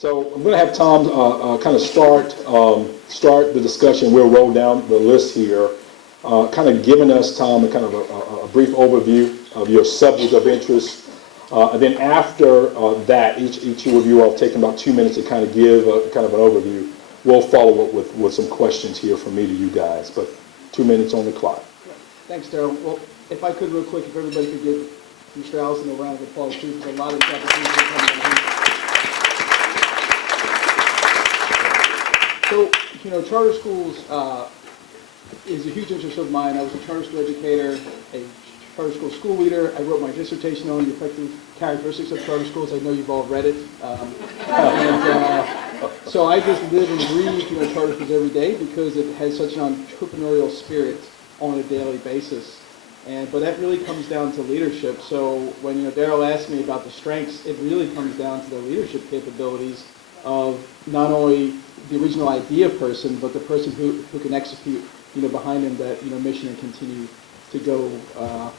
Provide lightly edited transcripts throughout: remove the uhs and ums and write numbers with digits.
So I'm going to have Tom kind of start the discussion. We'll roll down the list here, kind of giving us, Tom, a kind of a brief overview of your subject of interest. And then after that, each of you all have taken about 2 minutes to kind of give kind of an overview. We'll follow up with some questions here from me to you guys, but 2 minutes on the clock. Thanks, Daryl. Well, if I could real quick, if everybody could give Mr. Allison a round of applause too, because a lot of these opportunities are coming from him. So, charter schools is a huge interest of mine. I was a charter school educator, a charter school leader. I wrote my dissertation on the effective characteristics of charter schools. I know you've all read it. So I just live and breathe charter schools every day because it has such an entrepreneurial spirit on a daily basis. But that really comes down to leadership. So when Daryl asked me about the strengths, it really comes down to the leadership capabilities of not only the original idea person, but the person who can execute behind him that mission and continue to go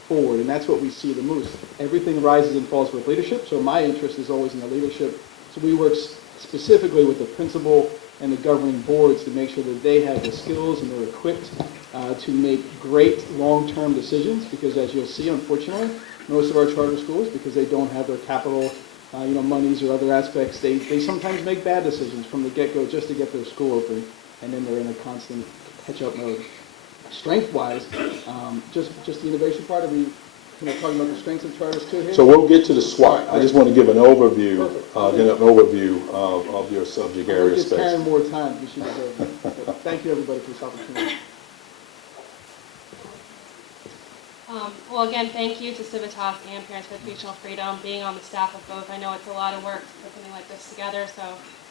forward. And that's what we see the most. Everything rises and falls with leadership. So my interest is always in the leadership. So we work specifically with the principal and the governing boards to make sure that they have the skills and they're equipped to make great long-term decisions, because as you'll see, unfortunately, most of our charter schools, because they don't have their capital monies or other aspects, they sometimes make bad decisions from the get-go just to get their school open, and then they're in a constant catch-up mode. Strength-wise, just the innovation part, are we talking about the strengths of charters too here? So we'll get to the SWOT. I just want to give an overview, of your subject area space. space. Karen more time, we should deserve it. Thank you, everybody, for this opportunity. Well, again, thank you to Civitas and Parents for Educational Freedom, being on the staff of both. I know it's a lot of work to put something like this together, so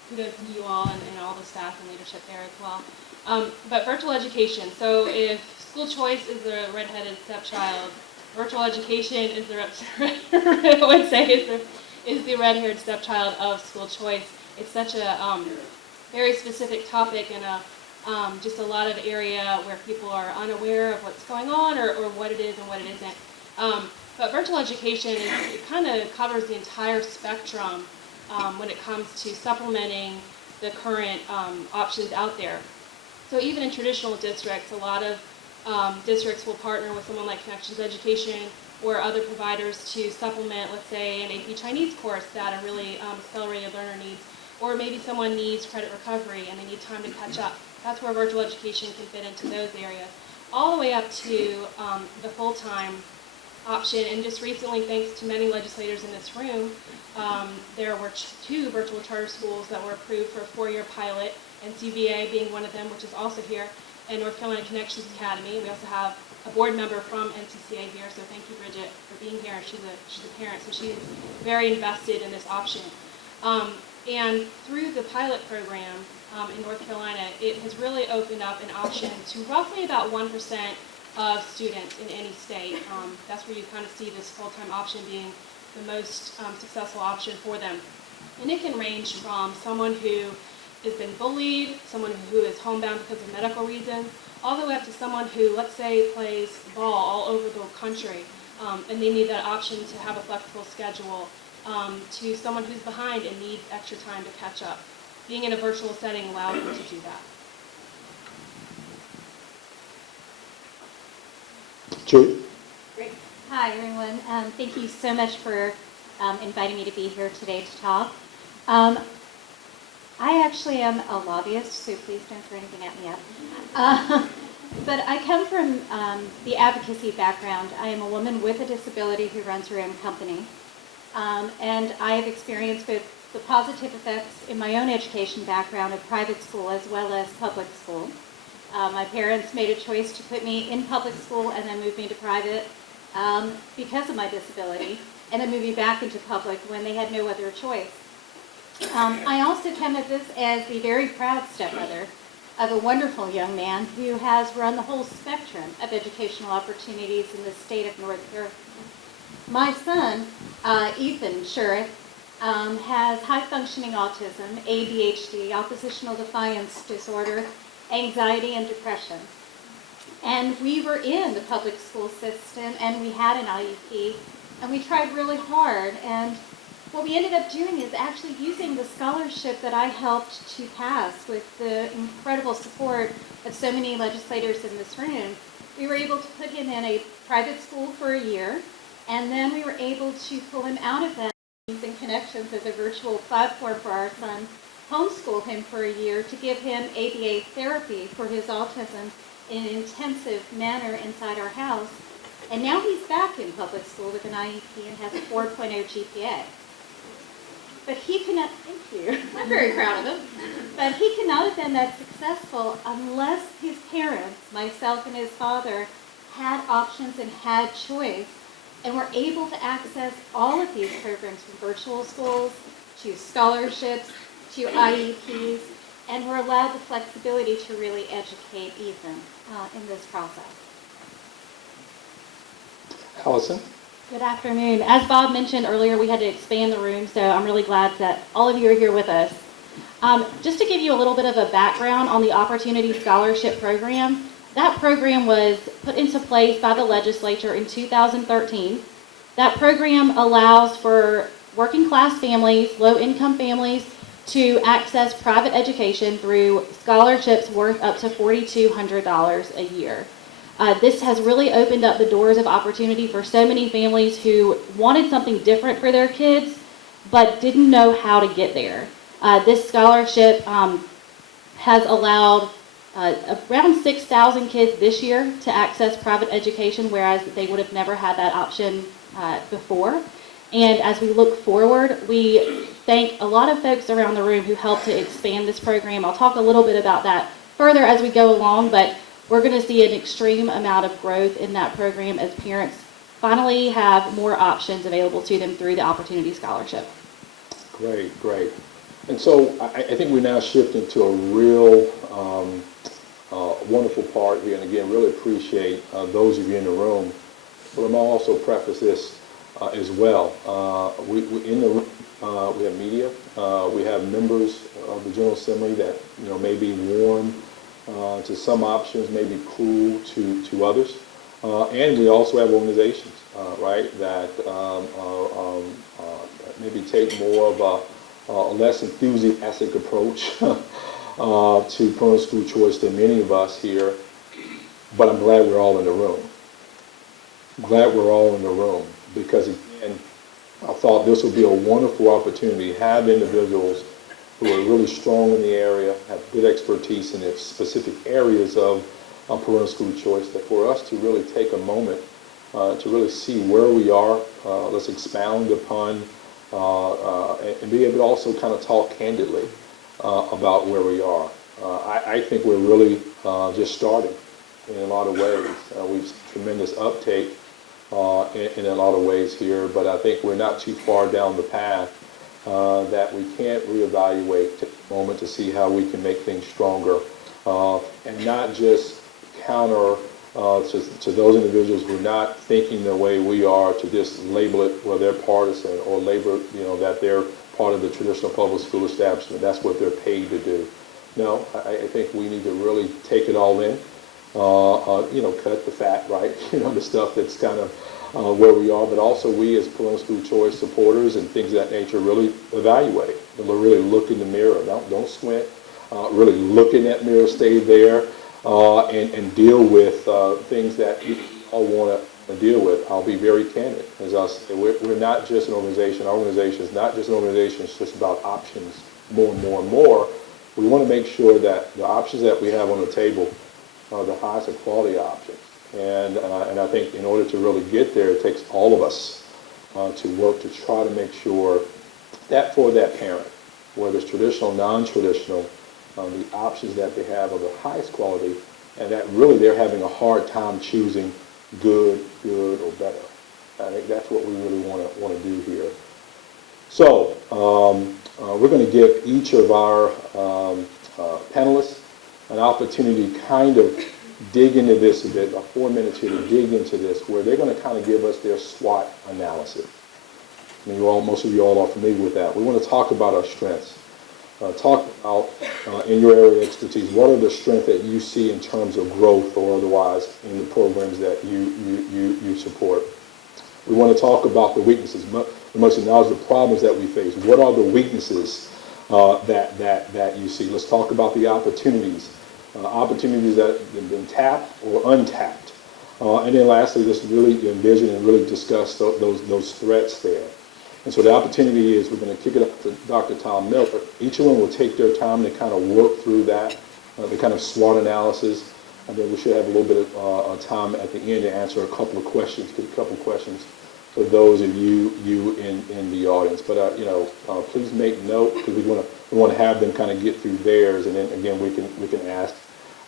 kudos to you all and all the staff and leadership there as well. But virtual education. So if school choice is the redheaded stepchild, virtual education is the I would say is the red-haired stepchild of school choice. It's such a very specific topic and just a lot of area where people are unaware of what's going on or what it is and what it isn't. But virtual education it kind of covers the entire spectrum when it comes to supplementing the current options out there. So even in traditional districts, a lot of districts will partner with someone like Connections Education or other providers to supplement, let's say, an AP Chinese course that a really accelerated learner needs, or maybe someone needs credit recovery and they need time to catch up. That's where virtual education can fit into those areas. All the way up to the full-time option, and just recently, thanks to many legislators in this room, there were 2 virtual charter schools that were approved for a 4-year pilot, and CVA being one of them, which is also here, and North Carolina Connections Academy. We also have a board member from NCCA here, so thank you, Bridget, for being here. She's a parent, so she's very invested in this option. And through the pilot program in North Carolina, it has really opened up an option to roughly about 1% of students in any state. That's where you kind of see this full-time option being the most successful option for them. And it can range from someone who has been bullied, someone who is homebound because of medical reasons, all the way up to someone who, let's say, plays ball all over the country, and they need that option to have a flexible schedule, to someone who's behind and needs extra time to catch up. Being in a virtual setting allows them to do that. Julie? Great. Hi, everyone. Thank you so much for inviting me to be here today to talk. I actually am a lobbyist, so please don't throw anything at me yet. But I come from the advocacy background. I am a woman with a disability who runs her own company. And I have experienced both the positive effects in my own education background of private school as well as public school. My parents made a choice to put me in public school and then move me to private because of my disability, and then move me back into public when they had no other choice. I also come at this as the very proud stepmother of a wonderful young man who has run the whole spectrum of educational opportunities in the state of North Carolina. My son, Ethan Shurick, has high-functioning autism, ADHD, oppositional defiance disorder, anxiety, and depression. And we were in the public school system, and we had an IEP, and we tried really hard, and what we ended up doing is actually using the scholarship that I helped to pass with the incredible support of so many legislators in this room. We were able to put him in a private school for a year, and then we were able to pull him out of that using Connections as a virtual platform for our son, homeschool him for a year to give him ABA therapy for his autism in an intensive manner inside our house. And now he's back in public school with an IEP and has a 4.0 GPA. But he could not, thank you, I'm very proud of him, but he could not have been that successful unless his parents, myself and his father, had options and had choice and were able to access all of these programs from virtual schools to scholarships to IEPs, and were allowed the flexibility to really educate Ethan in this process. Allison? Good afternoon. As Bob mentioned earlier, we had to expand the room, so I'm really glad that all of you are here with us. Just to give you a little bit of a background on the Opportunity Scholarship Program, that program was put into place by the legislature in 2013. That program allows for working class families, low income families, to access private education through scholarships worth up to $4,200 a year. This has really opened up the doors of opportunity for so many families who wanted something different for their kids, but didn't know how to get there. This scholarship has allowed around 6,000 kids this year to access private education, whereas they would have never had that option before. And as we look forward, we thank a lot of folks around the room who helped to expand this program. I'll talk a little bit about that further as we go along, but we're going to see an extreme amount of growth in that program as parents finally have more options available to them through the Opportunity Scholarship. Great, great. And so I think we're now shifting to a real wonderful part here. And again, really appreciate those of you in the room. But I'm also preface this as well. We in the room, we have media. We have members of the General Assembly that may be warm to some options, may be cool to others. And we also have organizations, right, that maybe take more of a less enthusiastic approach to parental school choice than many of us here. But I'm glad we're all in the room. I'm glad we're all in the room because, again, I thought this would be a wonderful opportunity to have individuals who are really strong in the area, have good expertise in the specific areas of parental school choice, that for us to really take a moment to really see where we are, let's expound upon, and be able to also kind of talk candidly about where we are. I think we're really just starting in a lot of ways. We've seen tremendous uptake in a lot of ways here, but I think we're not too far down the path that we can't reevaluate, take a moment to see how we can make things stronger, and not just counter to those individuals who are not thinking the way we are, to just label it, well, they're partisan, or label, that they're part of the traditional public school establishment. That's what they're paid to do. No, I think we need to really take it all in, cut the fat, right? The stuff that's kind of where we are, but also we as parental school choice supporters and things of that nature really evaluate, really look in the mirror. Don't squint. Really look in that mirror, stay there, and deal with things that you all want to deal with. I'll be very candid. As I say, we're not just an organization. Our organization is not just an organization. It's just about options more and more and more. We want to make sure that the options that we have on the table are the highest of quality options. And I think in order to really get there, it takes all of us to work to try to make sure that for that parent, whether it's traditional, non-traditional, the options that they have are the highest quality, and that really they're having a hard time choosing good, or better. I think that's what we really want to do here. So we're going to give each of our panelists an opportunity to kind of dig into this a bit, about 4 minutes here to dig into this, where they're going to kind of give us their SWOT analysis. Most of you all are familiar with that. We want to talk about our strengths. Talk about, in your area of expertise, what are the strengths that you see in terms of growth or otherwise in the programs that you support. We want to talk about the weaknesses. We must acknowledge the problems that we face. What are the weaknesses that you see? Let's talk about the opportunities, opportunities that have been tapped or untapped. And then lastly, let's really envision and really discuss those threats there. And so the opportunity is we're going to kick it up to Dr. Tom Miller. Each one will take their time to kind of work through that, the kind of SWOT analysis. And then we should have a little bit of time at the end to answer a couple of questions for those of you in the audience. But please make note, because we want to have them kind of get through theirs, and then again we can ask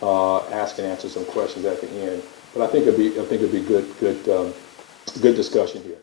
and answer some questions at the end. But I think it'd be good discussion here.